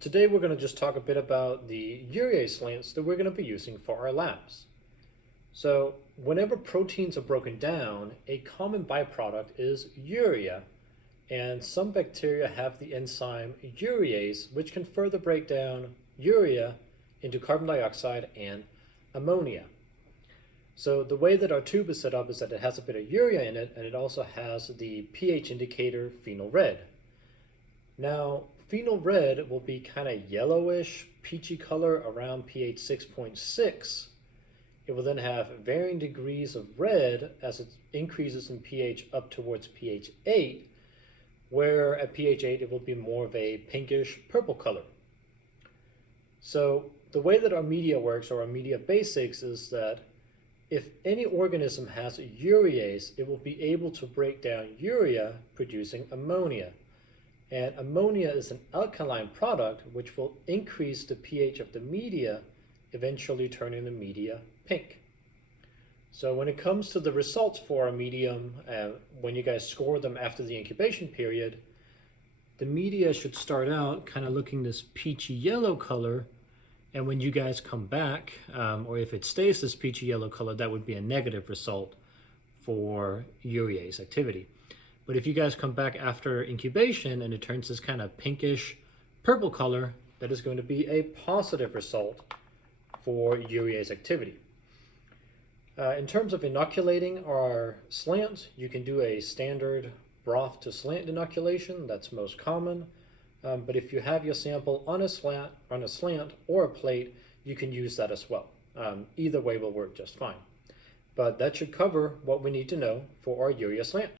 Today we're going to just talk a bit about the Urease slants that we're going to be using for our labs. So whenever proteins are broken down, a common byproduct is urea, and some bacteria have the enzyme urease, which can further break down urea into carbon dioxide and ammonia. So the way that our tube is set up is that it has a bit of urea in it, and it also has the pH indicator phenol red. Now, phenol red will be kind of yellowish, peachy color around pH 6.6. It will then have varying degrees of red as it increases in pH up towards pH 8, where at pH 8 it will be more of a pinkish purple color. So the way that our media works, or our media basics, is that if any organism has a urease, it will be able to break down urea producing ammonia. And ammonia is an alkaline product which will increase the pH of the media, eventually turning the media pink. So when it comes to the results for a medium, when you guys score them after the incubation period, the media should start out kind of looking this peachy yellow color. And when you guys come back, or if it stays this peachy yellow color, that would be a negative result for urease activity. But if you guys come back after incubation and it turns this kind of pinkish purple color, that is going to be a positive result for urease activity. In terms of inoculating our slant, you can do a standard broth to slant inoculation. That's most common. But if you have your sample on a slant or a plate, you can use that as well. Either way will work just fine. But that should cover what we need to know for our urea slant.